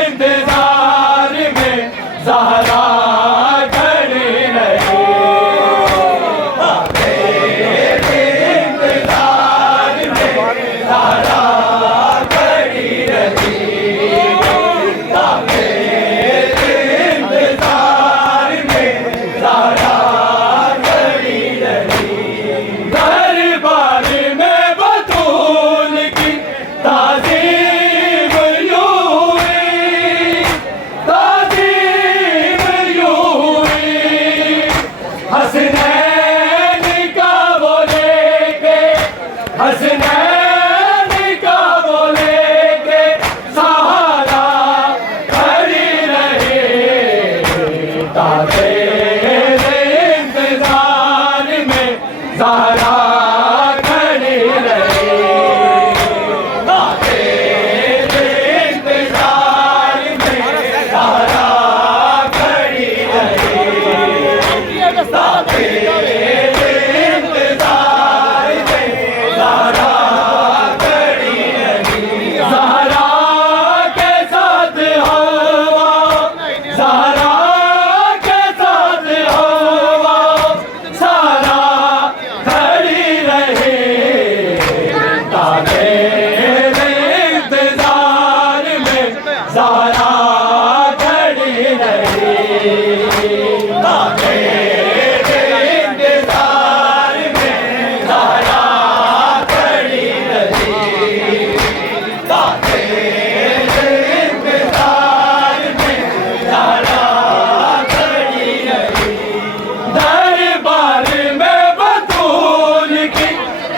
इंतजार में ज़हरा खड़ी रही। तेरे इंतजार में ज़हरा खड़ी रही। तेरे इंतजार में ज़हरा खड़ी रही। दरबार में बतूल की ताज़ीम यूं हुई, ताज़ीम यूं हुई। हसनैन का वो लेके, हसनैन का वो लेके सहारा खड़ी रही। तेरे इंतजार में ज़हरा खड़ी रही। तेरे इंतजार में ज़हरा खड़ी रही। तेरे इंतजार में ज़हरा खड़ी रही। ज़हरा के साथ हवा, ज़हरा के साथ हवा सारा खड़ी रही। तेरे इंतजार में ज़हरा खड़ी रही। तेरे इंतजार में ज़हरा खड़ी रही। तेरे इंतजार में ज़हरा खड़ी रही। दरबार में बतूल की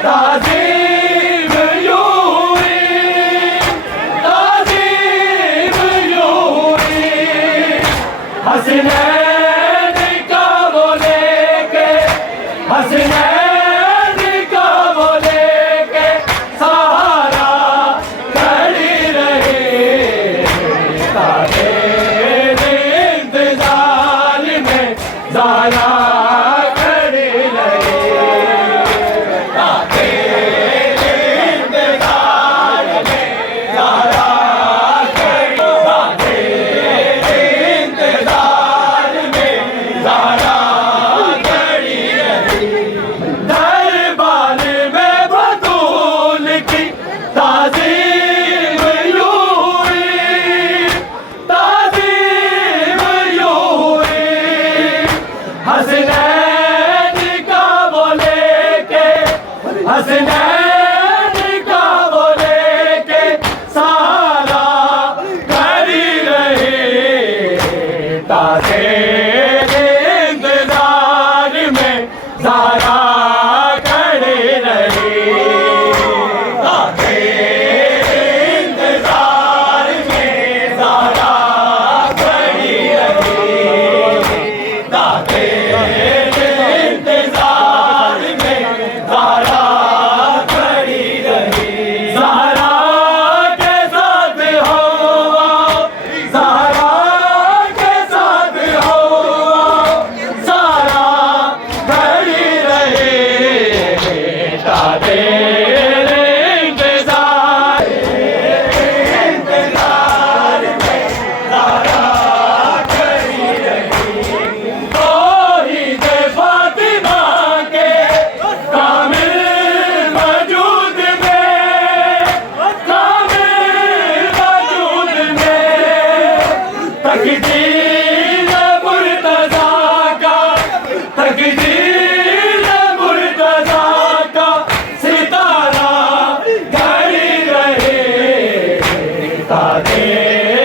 ताज़ीम यूं हुई, ताज़ीम यूं हुई। हसनैन का वो लेके, हसनैन का वो लेके सहारा खड़ी रही। तेरे इंतजार में ज़हरा खड़ी रही। तेरे इंतजार में ज़हरा खड़ी रही। तेरे इंतजार में ज़हरा खड़ी रही। दरबार में बतूल की ताज़ीम यूं हुई, ताज़ीम यूं हुई। हसनैन का वो लेके, हसनैन का वो लेके सहारा खड़ी रही। तेरे इंतजार में ज़हरा खड़ी रही। तेरे इंतजार में ज़हरा खड़ी रही। तेरे इंतजार में ज़हरा खड़ी रही। ज़हरा के साथ हवा, ज़हरा के साथ हवा सारा खड़ी रही। तेरे इंतजार में ज़हरा खड़ी रही। तौहीद फातिमा के कामिल वजूद में, कामिल वजूद में तकदीर मुर्तज़ा का, तकदीर मुर्तज़ा का सितारा खड़ी रही। तेरे